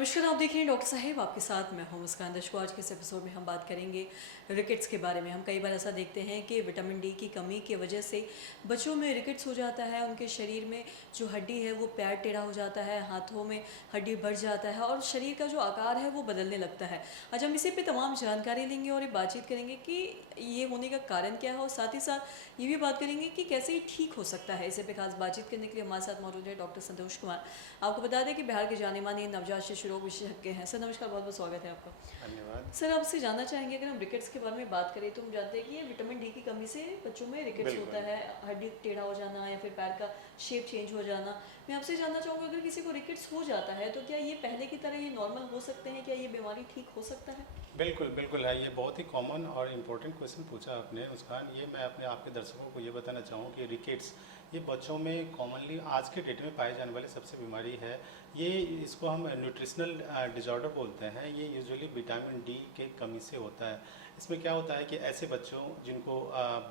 नमस्कार, आप देख रहे हैं डॉक्टर साहिब आपके साथ मैं हूं मुस्कान। दर्शकों, आज के इस एपिसोड में हम बात करेंगे रिकेट्स के बारे में। हम कई बार ऐसा देखते हैं कि विटामिन डी की कमी की वजह से बच्चों में रिकेट्स हो जाता है। उनके शरीर में जो हड्डी है वो पैर टेढ़ा हो जाता है, हाथों में हड्डी बढ़ जाता है और शरीर का जो आकार है वो बदलने लगता है। आज हम इसी पे तमाम जानकारी लेंगे और ये बातचीत करेंगे कि ये होने का कारण क्या है और साथ ही साथ ये भी बात करेंगे कि कैसे ये ठीक हो सकता है। इसे पे खास बातचीत करने के लिए हमारे साथ मौजूद है डॉक्टर संतोष कुमार। आपको बता दें कि बिहार के जाने माने नवजात शिशु रोग विशेषज्ञ हैं। सर नमस्कार, बहुत बहुत स्वागत है आपका। धन्यवाद। सर, आपसे जानना चाहेंगे, अगर हम रिकेट्स के बारे में बात करें तो हम जानते हैं कि ये विटामिन डी की कमी से बच्चों में रिकेट्स होता बिल्कुल। है, हड्डी टेढ़ा हो जाना या फिर पैर का शेप चेंज हो जाना। मैं आपसे जानना चाहूँगा, अगर किसी को रिकेट्स हो जाता है तो क्या ये पहले की तरह ये नॉर्मल हो सकते हैं? क्या ये बीमारी ठीक हो सकता है? बिल्कुल, बिल्कुल है। ये बहुत ही कॉमन और इम्पोर्टेंट क्वेश्चन पूछा आपने मुस्कान। ये मैं अपने आपके दर्शकों को ये बताना चाहूँ कि रिकेट्स ये बच्चों में कॉमनली आज के डेट में पाई जाने वाली सबसे बीमारी है। ये इसको हम न्यूट्रिशनल डिसऑर्डर बोलते हैं। ये यूजुअली विटामिन डी के कमी से होता है। इसमें क्या होता है कि ऐसे बच्चों जिनको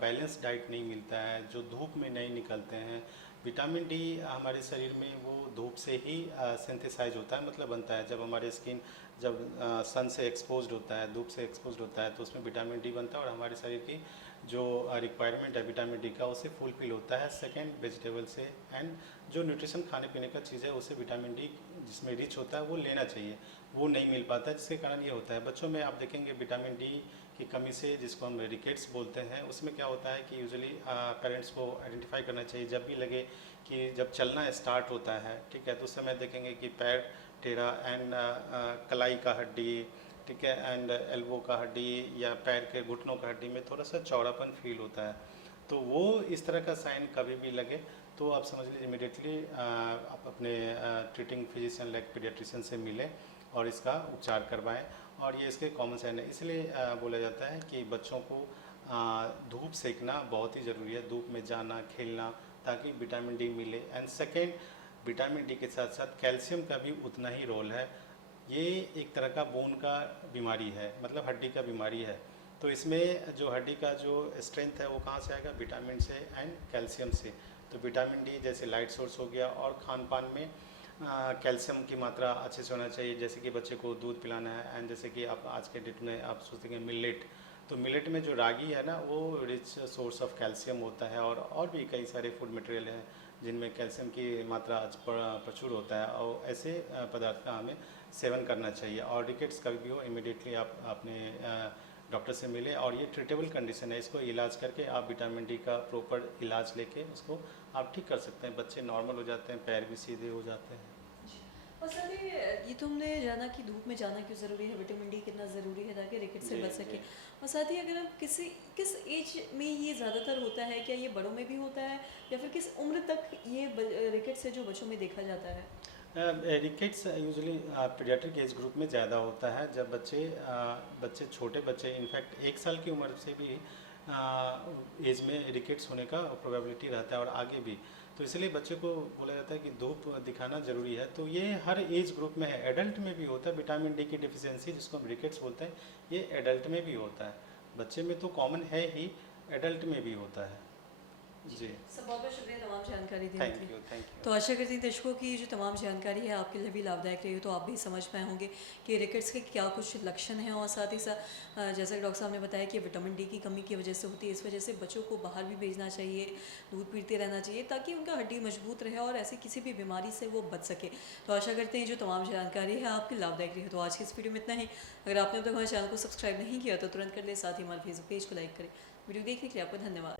बैलेंस डाइट नहीं मिलता है, जो धूप में नहीं निकलते हैं, विटामिन डी हमारे शरीर में वो धूप से ही सिंथेसाइज होता है, मतलब बनता है। जब हमारे स्किन जब सन से एक्सपोज्ड होता है, धूप से एक्सपोज्ड होता है, तो उसमें विटामिन डी बनता है और हमारे शरीर की जो रिक्वायरमेंट है विटामिन डी का उसे फुलफिल होता है। सेकेंड, वेजिटेबल से एंड जो न्यूट्रिशन खाने पीने का चीज़ है उसे विटामिन डी जिसमें रिच होता है वो लेना चाहिए, वो नहीं मिल पाता है, जिसके कारण ये होता है। बच्चों में आप देखेंगे विटामिन डी की कमी से, जिसको हम रिकेट्स बोलते हैं, उसमें क्या होता है कि यूजुअली पेरेंट्स को आइडेंटिफाई करना चाहिए। जब भी लगे कि जब चलना स्टार्ट होता है, ठीक है, तो उस समय देखेंगे कि पैर टेढ़ा एंड कलाई का हड्डी, ठीक है, एंड एल्बो का हड्डी या पैर के घुटनों का हड्डी में थोड़ा सा चौड़ापन फील होता है। तो वो इस तरह का साइन कभी भी लगे तो आप समझ लीजिए इमीडिएटली आप अपने ट्रीटिंग फिजिशियन लाइक पीडियाट्रिशियन से मिलें और इसका उपचार करवाएं। और ये इसके कॉमन साइन है, इसलिए बोला जाता है कि बच्चों को धूप सेकना बहुत ही ज़रूरी है, धूप में जाना, खेलना, ताकि विटामिन डी मिले। एंड सेकेंड, विटामिन डी के साथ साथ कैल्शियम का भी उतना ही रोल है। ये एक तरह का बोन का बीमारी है, मतलब हड्डी का बीमारी है। तो इसमें जो हड्डी का जो स्ट्रेंथ है वो कहाँ से आएगा? विटामिन से एंड कैल्शियम से। तो विटामिन डी जैसे लाइट सोर्स हो गया, और खान पान में कैल्शियम की मात्रा अच्छे से होना चाहिए। जैसे कि बच्चे को दूध पिलाना है, एंड जैसे कि आप आज के डेट में आप सोचते हैं मिलेट, तो मिलेट में जो रागी है ना वो रिच सोर्स ऑफ कैल्शियम होता है। और भी कई सारे फूड मटेरियल हैं जिनमें कैल्शियम की मात्रा प्रचुर होता है, और ऐसे पदार्थ का हमें सेवन करना चाहिए। और रिकेट्स कभी भी हो इमीडिएटली आप अपने डॉक्टर से मिलें, और ये ट्रीटेबल कंडीशन है। इसको इलाज करके आप विटामिन डी का प्रॉपर इलाज लेके उसको आप ठीक कर सकते हैं। बच्चे नॉर्मल हो जाते हैं, पैर भी सीधे हो जाते हैं। और सर, ये तो हमने जाना कि धूप में जाना क्यों ज़रूरी है, विटामिन डी कितना ज़रूरी है ताकि रिकेट से जी बच सके। जी। और साथ ही अगर हम किस एज में ये ज़्यादातर होता है, क्या ये बड़ों में भी होता है या फिर किस उम्र तक ये रिकेट से जो बच्चों में देखा जाता है? Rickets usually paediatric age group में ज़्यादा होता है। जब बच्चे छोटे बच्चे इनफैक्ट 1 साल की उम्र से भी एज में रिकेट्स होने का प्रोबेबिलिटी रहता है, और आगे भी। तो इसलिए बच्चे को बोला जाता है कि धूप दिखाना ज़रूरी है। तो ये हर एज ग्रुप में है, एडल्ट में भी होता है। विटामिन डी की डिफिशियंसी जिसको हम रिकेट्स बोलते हैं, ये एडल्ट में भी होता है। बच्चे में तो कॉमन है ही, एडल्ट में भी होता है। जी, सब बहुत बहुत शुक्रिया तमाम जानकारी देने के लिए। Thank you. तो आशा करती हूँ दर्शकों की जो तमाम जानकारी है आपके लिए भी लाभदायक रही हो, तो आप भी समझ पाए होंगे कि रिकेट्स के क्या कुछ लक्षण हैं। और साथ ही साथ जैसा कि डॉक्टर साहब ने बताया कि विटामिन डी की कमी की वजह से होती है, इस वजह से बच्चों को बाहर भी भेजना चाहिए, दूध पीते रहना चाहिए ताकि उनका हड्डी मजबूत रहे और ऐसी किसी भी बीमारी से वो बच सके। तो आशा करते हैं जो तमाम जानकारी है आपकी लाभदायक रही हो। तो आज की इस वीडियो में इतना ही। अगर आपने अब तक हमारे चैनल को सब्सक्राइब नहीं किया तो तुरंत कर ले, साथ ही हमारे फेसबुक पेज को लाइक करें। वीडियो देखने के लिए आपका धन्यवाद।